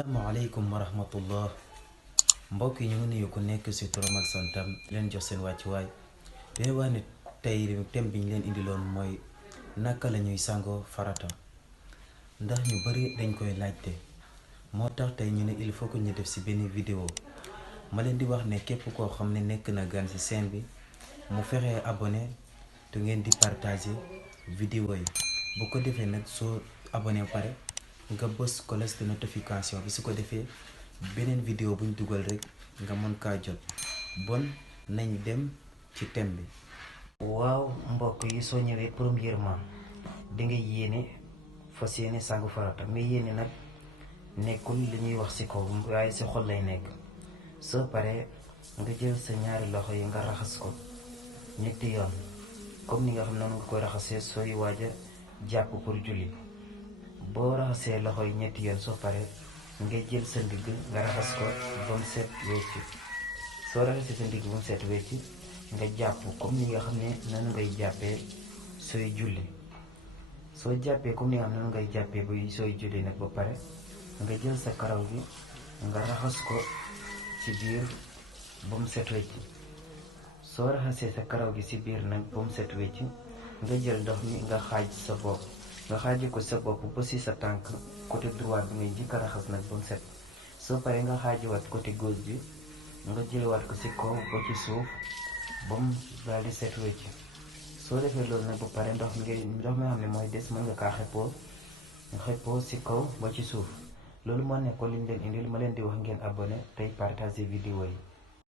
asalaamaaleykum wa rahmatullah mbokk yi ñu ngi nuyu ku nekk ci turam ak santam leen jox seen wàccuwaay dina wax ne tey thème bi ñu leen indiloon mooy naka la ñuy sangoo farata ndax ñu bari dañ koy laajte moo tax tey ñu ne il faut que ñu def ci benn vidéo ma leen di wax ne képp koo xam ne nekk na gan ci chaîne bi mu fexee abonné te ngeen di partager vidéo yi bu ko defee nag soo abonné pare nga bës cloche de notification bi su ko defee beneen vidéo buñ dugal rek nga mën kaa jot bon nañ dem ci thème bi. waaw mbokk yi soo ñëwee premièrement di nga yéene fas yéene sangu farata mais yéene nag nekkul li ñuy wax ci kaw waaye ci xol lay nekk. soo paree nga jël sa ñaari loxo yi nga raxas ko ñetti yoon comme ni nga xam noonu nga koy raxasee sooy waaj a jàpp pour julli. boo raxasee loxo yi ñetti yoon soo paree nga jël sa ndigg nga raxas ko ba mu set wecc. soo raxasee sa ndigg ba mu set wecc nga jàpp comme ni nga xam ne noonu ngay jàppee sooy julli. soo jàppee comme ni nga xam ne noonu ngay jàppee ba sooy julli nag ba pare nga jël sa karaw gi nga raxas ko ci biir ba mu set wecc. soo raxasee sa karaw gi ci biir nag ba mu set wecc nga jël ndox mi nga xaaj sa bopp. nga xaaji ko sa bopp ba ci sa tànk côté droit bi ngay jëkk a raxas nag ba mu set. soo paree nga xaajiwaat côté gauche bi nga jëlewaat ko ci kaw ba ci suuf ba mu daal di set wecc. soo defee loolu nag ba pare ndox mi xam ne mooy des mën nga kaa xeppoo ci kaw ba ci suuf. loolu moo nekkoon li ñu leen indil ma leen di wax ngeen abonné tey partager vidéo yi.